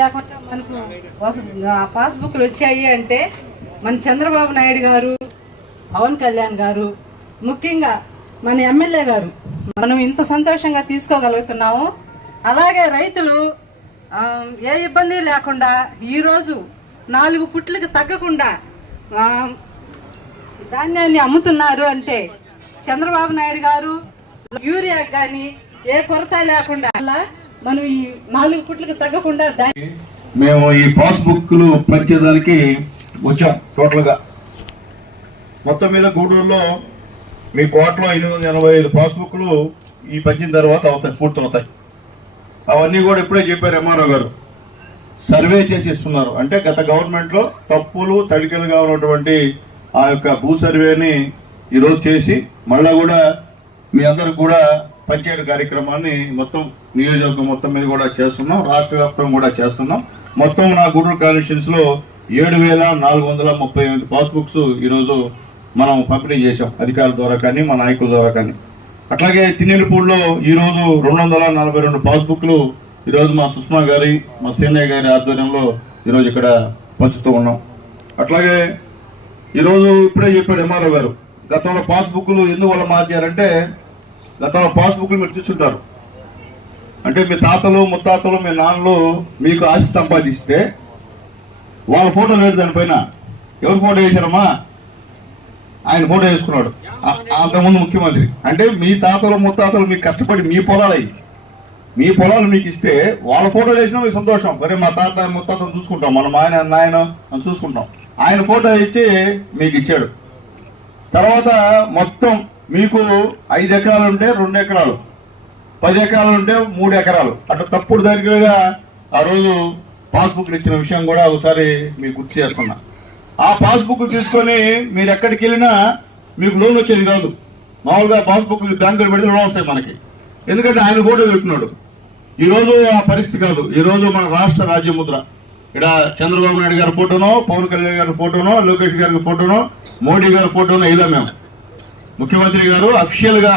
లేకుండా మనకు పాస్బుక్లు వచ్చాయి అంటే మన చంద్రబాబు నాయుడు గారు, పవన్ కళ్యాణ్ గారు, ముఖ్యంగా మన ఎమ్మెల్యే గారు మనం ఇంత సంతోషంగా తీసుకోగలుగుతున్నాము. అలాగే రైతులు ఏ ఇబ్బంది లేకుండా ఈరోజు 4 పుట్లకి తగ్గకుండా ధాన్యాన్ని అమ్ముతున్నారు అంటే చంద్రబాబు నాయుడు గారు యూరియా కానీ ఏ కొరత లేకుండా మనం ఈ 4 పుట్లకి తగ్గకుండా మేము ఈ పాస్బుక్లు పంచేదానికి వచ్చాం. టోటల్ గా మొత్తం మీద గూడూరులో మీ కోటలో 885 పాస్బుక్లు ఈ పంచిన తర్వాత పూర్తవుతాయి. అవన్నీ కూడా ఇప్పుడే చెప్పారు ఎంఆర్ఓ గారు, సర్వే చేసి ఇస్తున్నారు. అంటే గత గవర్నమెంట్ లో తప్పులు తడికలుగా ఉన్నటువంటి ఆ యొక్క భూ సర్వేని ఈరోజు చేసి మళ్ళా కూడా మీ అందరికి కూడా పంచాయతీ కార్యక్రమాన్ని మొత్తం నియోజకవర్గం మొత్తం మీద కూడా చేస్తున్నాం, రాష్ట్ర వ్యాప్తంగా కూడా చేస్తున్నాం. మొత్తం నా గూడూరు కాన్స్టిట్యూన్స్ లో 7,438 పాస్బుక్స్ ఈరోజు మనం పంపిణీ చేశాం, అధికారుల ద్వారా కానీ మా నాయకుల ద్వారా కానీ. అట్లాగే తిన్నేరుపూడిలో ఈరోజు 242 పాస్బుక్లు ఈరోజు మా సుష్మా గారి, మా సీనయ్య గారి ఆధ్వర్యంలో ఈరోజు ఇక్కడ పంచుతూ ఉన్నాం. అట్లాగే ఈరోజు ఇప్పుడే చెప్పాడు ఎంఆర్ఓ గారు, గతంలో పాస్బుక్లు ఎందువల్ల మార్చారంటే, గతంలో పాస్బుక్లు మీరు చూస్తుంటారు అంటే మీ తాతలు ముత్తాతలు మీ నాన్నలు మీకు ఆస్తి సంపాదిస్తే వాళ్ళ ఫోటో లేదు దానిపైన. ఎవరు ఫోటో వేశారమ్మా? ఆయన ఫోటో వేసుకున్నాడు అంతకుముందు ముఖ్యమంత్రి. అంటే మీ తాతలు ముత్తాతలు మీకు కష్టపడి మీ పొలాలు మీకు ఇస్తే వాళ్ళ ఫోటో వేసినా మీకు సంతోషం. మరి మా తాత ముత్తాతను చూసుకుంటాం, మనం ఆయన చూసుకుంటాం. ఆయన ఫోటో ఇచ్చి మీకు ఇచ్చాడు. తర్వాత మొత్తం మీకు 5 ఎకరాలు ఉంటే 2 ఎకరాలు, 10 ఎకరాలు ఉంటే 3 ఎకరాలు అట్లా తప్పుడు దగ్గరగా ఆ రోజు పాస్బుక్లు ఇచ్చిన విషయం కూడా ఒకసారి మీకు గుర్తు చేస్తున్నా. ఆ పాస్బుక్ తీసుకొని మీరు ఎక్కడికి వెళ్ళినా మీకు లోన్ వచ్చేది కాదు. మామూలుగా పాస్బుక్ బ్యాంకులు పెడితే లోన్ వస్తాయి మనకి, ఎందుకంటే ఆయన ఫోటో పెట్టుకున్నాడు. ఈరోజు ఆ పరిస్థితి కాదు. ఈరోజు మన రాష్ట్ర రాజ్యముద్ర ఇక్కడ చంద్రబాబు నాయుడు గారి ఫోటోనో, పవన్ కళ్యాణ్ గారి ఫోటోనో, లోకేష్ గారి ఫోటోనో, మోడీ గారి ఫోటోనో ఇలా మేము ముఖ్యమంత్రి గారు అఫీషియల్ గా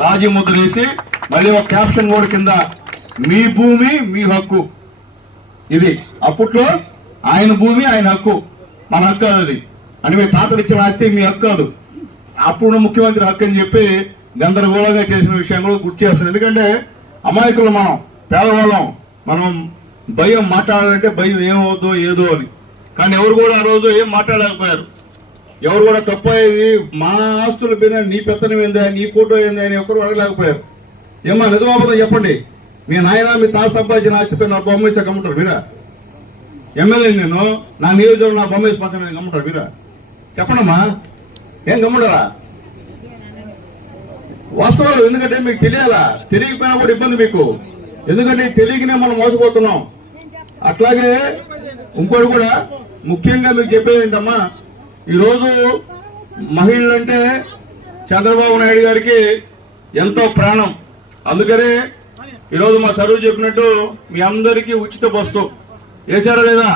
రాజ్యముద్ర వేసి మళ్ళీ ఒక క్యాప్షన్ కూడా కింద మీ భూమి మీ హక్కు. ఇది అప్పట్లో ఆయన భూమి ఆయన హక్కు, మన హక్కు కాదు అది. అంటే మీ తాతలు ఇచ్చిన ఆస్తి మీ హక్కు కాదు, అప్పుడు ముఖ్యమంత్రి హక్కు అని చెప్పి గందరగోళంగా చేసిన విషయం కూడా గుర్తు చేస్తుంది. ఎందుకంటే అమాయకులు మనం, పేదవాళ్ళం, మనం భయం మాట్లాడాలంటే భయం ఏమవుద్దో ఏదో అని. కానీ ఎవరు కూడా ఆ రోజు ఏం మాట్లాడలేకపోయారు. ఎవరు కూడా తప్పేది మా ఆస్తుల పైన నీ పెత్తనం ఏందా, నీ ఫోటో ఏందా అని ఎవరు అడగలేకపోయారు. ఏమా నిజమాబద్ధం చెప్పండి, మీ నాయన మీ తాత సంపాదించిన ఆస్తిపై నా బొమ్మ ఇస్తే గమ్ముంటారు మీరా? ఎమ్మెల్యే నేను, నా నియోజకవర్గం నా బొమ్మ వేసి పక్కన గమ్ముంటారు మీరా? చెప్పండమ్మా, ఏం గమ్ముంటారా? వాస్తవాలు ఎందుకంటే మీకు తెలియాలా, తెలియకపోయినా కూడా ఇబ్బంది మీకు, ఎందుకంటే తెలియకనే మనం మోసపోతున్నాం. అట్లాగే ఇంకోటి కూడా ముఖ్యంగా మీకు చెప్పేది ఏంటమ్మా, ఈరోజు మహిళలంటే చంద్రబాబు నాయుడు గారికి ఎంతో ప్రాణం. అందుకనే ఈరోజు మా సరువు చెప్పినట్టు మీ అందరికీ ఉచిత బస్సు వేశారా లేదా?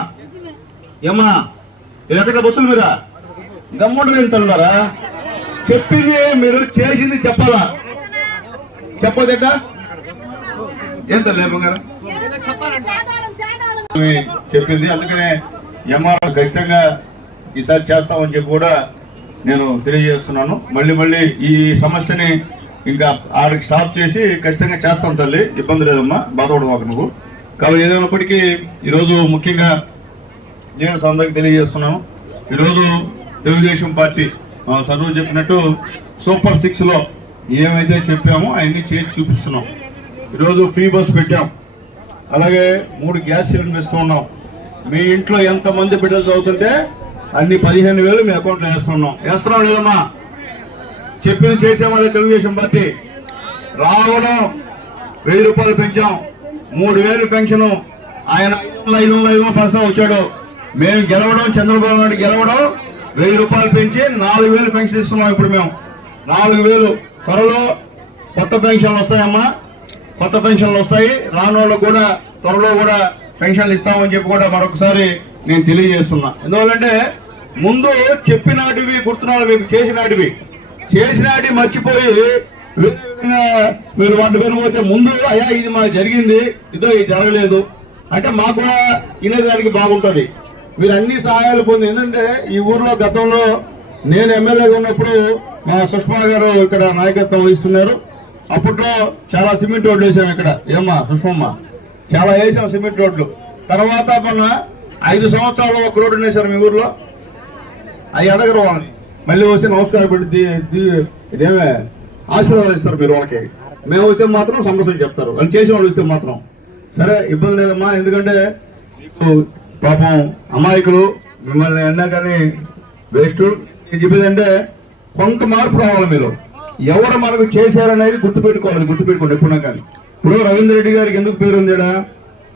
ఏమా ఎక్కడ బస్సులు మీరా గమ్ముండ వెళ్తున్నారా? చెప్పింది మీరు చేసింది చెప్పాలా? చెప్పదేట ఏం తల్లేపంగా చెప్పింది. అందుకనే ఎంఆర్ఓ ఖచ్చితంగా ఈసారి చేస్తామని చెప్పి కూడా నేను తెలియజేస్తున్నాను. మళ్ళీ ఈ సమస్యని ఇంకా ఆడికి స్టాప్ చేసి ఖచ్చితంగా చేస్తాం తల్లి, ఇబ్బంది లేదమ్మా, బాధపడవాక నువ్వు. కాబట్టి ఏదైనప్పటికీ ఈరోజు ముఖ్యంగా నేను అందరికి తెలియజేస్తున్నాను, ఈరోజు తెలుగుదేశం పార్టీ సర్వ చెప్పినట్టు సూపర్ 6 లో ఏమైతే చెప్పామో అవన్నీ చేసి చూపిస్తున్నాం. ఈరోజు ఫ్రీ బస్ పెట్టాం, అలాగే 3 గ్యాస్ సిలిండర్ ఇస్తూ ఉన్నాం. మీ ఇంట్లో ఎంతమంది బిడ్డలు చదువుతుంటే అన్ని 15,000 మీ అకౌంట్లో వేస్తున్నాం లేదమ్మా? చెప్పింది చేసామని తెలుగుదేశం పార్టీ రావడం 1000 రూపాయలు పెంచాం, 3,000 పెన్షన్. ఆయన 500 ప్రస్తుతం వచ్చాడు. మేము గెలవడం, చంద్రబాబు నాయుడు గెలవడం 1000 రూపాయలు పెంచి 4,000 పెన్షన్ ఇస్తున్నాం. ఇప్పుడు మేము 4,000. త్వరలో కొత్త పెన్షన్లు వస్తాయమ్మా, కొత్త పెన్షన్లు వస్తాయి. రానోళ్ళకు కూడా త్వరలో కూడా పెన్షన్లు ఇస్తామని చెప్పి కూడా మరొకసారి నేను తెలియజేస్తున్నా. ఎందువల్లంటే ముందు చెప్పినాటివి గుర్తున్నాడు, మీకు చేసినాటి మర్చిపోయి మీరు వాటి పోతే ముందు అయ్యా ఇది మాకు జరిగింది, ఇదో ఇది జరగలేదు, అంటే మాకు కూడా వినేదానికి బాగుంటది. మీరు అన్ని సహాయాలు పొంది, ఎందుకంటే ఈ ఊర్లో గతంలో నేను ఎమ్మెల్యేగా ఉన్నప్పుడు మా సుష్మా గారు ఇక్కడ నాయకత్వం వహిస్తున్నారు. అప్పట్లో చాలా సిమెంట్ రోడ్లు వేసాం ఇక్కడ. ఏమ్మా సుష్మమ్మ, చాలా వేసాం సిమెంట్ రోడ్లు. తర్వాత మొన్న 5 సంవత్సరాలు ఒక రోడ్డు వేశారు మీ ఊర్లో. అవి అడగరు వాళ్ళని, మళ్ళీ వచ్చి నమస్కారం పెట్టి ఇదేమే ఆశీర్వాదాలు ఇస్తారు మీరు వాళ్ళకి. మేము వస్తే మాత్రం సమస్యలు చెప్తారు, వాళ్ళు చేసే వాళ్ళు వస్తే మాత్రం. సరే ఇబ్బంది లేదమ్మా, ఎందుకంటే మీకు పాపం అమాయకులు మిమ్మల్ని అన్నా కానీ వేస్ట్. నేను చెప్పేదంటే కొంత మార్పు రావాలి. మీరు ఎవరు మనకు చేశారనేది గుర్తుపెట్టుకోవాలి, గుర్తుపెట్టుకోండి ఎప్పుడున్నా కానీ. ఇప్పుడు రవీంద్ర రెడ్డి గారికి ఎందుకు పేరు ఉందేడా?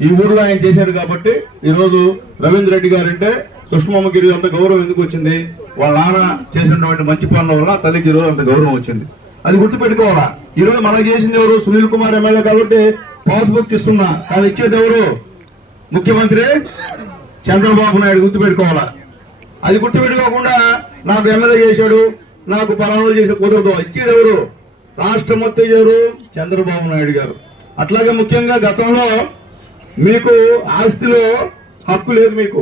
ఈ ఊర్లో ఆయన చేశాడు కాబట్టి ఈరోజు రవీంద్ర రెడ్డి గారు అంటే సుష్మమ్మకి అంత గౌరవం ఎందుకు వచ్చింది? వాళ్ళ నాన్న చేసినటువంటి మంచి పనుల వల్ల తల్లికి ఈరోజు అంత గౌరవం వచ్చింది. అది గుర్తుపెట్టుకోవాలా. ఈరోజు మనకు చేసింది ఎవరు? సునీల్ కుమార్ ఎమ్మెల్యే కాబట్టి పాస్బుక్ ఇస్తున్నా, కానీ ఇచ్చేది ఎవరు? ముఖ్యమంత్రి చంద్రబాబు నాయుడు. గుర్తుపెట్టుకోవాలా. అది గుర్తుపెట్టుకోకుండా నాకు ఎమ్మెల్యే చేశాడు, నాకు పలానాలు చేసే కుదరదు. ఇచ్చేది ఎవరు? రాష్ట్రం మొత్తం ఎవరు? చంద్రబాబు నాయుడు గారు. అట్లాగే ముఖ్యంగా గతంలో మీకు ఆస్తిలో హక్కు లేదు. మీకు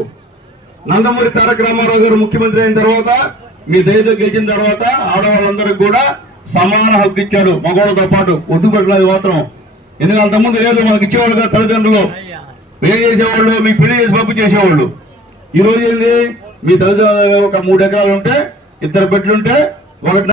నందమూరి తారక రామారావు గారు ముఖ్యమంత్రి అయిన తర్వాత, మీ దయతో గెలిచిన తర్వాత ఆడవాళ్ళందరికి కూడా సమాన హక్కు ఇచ్చాడు, మగవాళ్ళతో పాటు. ఒడ్డుపెట్టలేదు మాత్రం. ఎందుకంటే అంతకుముందు లేదు, మనకి ఇచ్చేవాళ్ళు కదా తల్లిదండ్రులు. ఏం చేసేవాళ్ళు? మీకు పెళ్లి చేసి పంపు చేసేవాళ్ళు. ఈ రోజు ఏంది? మీ తల్లిదండ్రులు ఒక 3 ఎకరాలు ఉంటే, 2 బిడ్డలుంటే, ఒకటి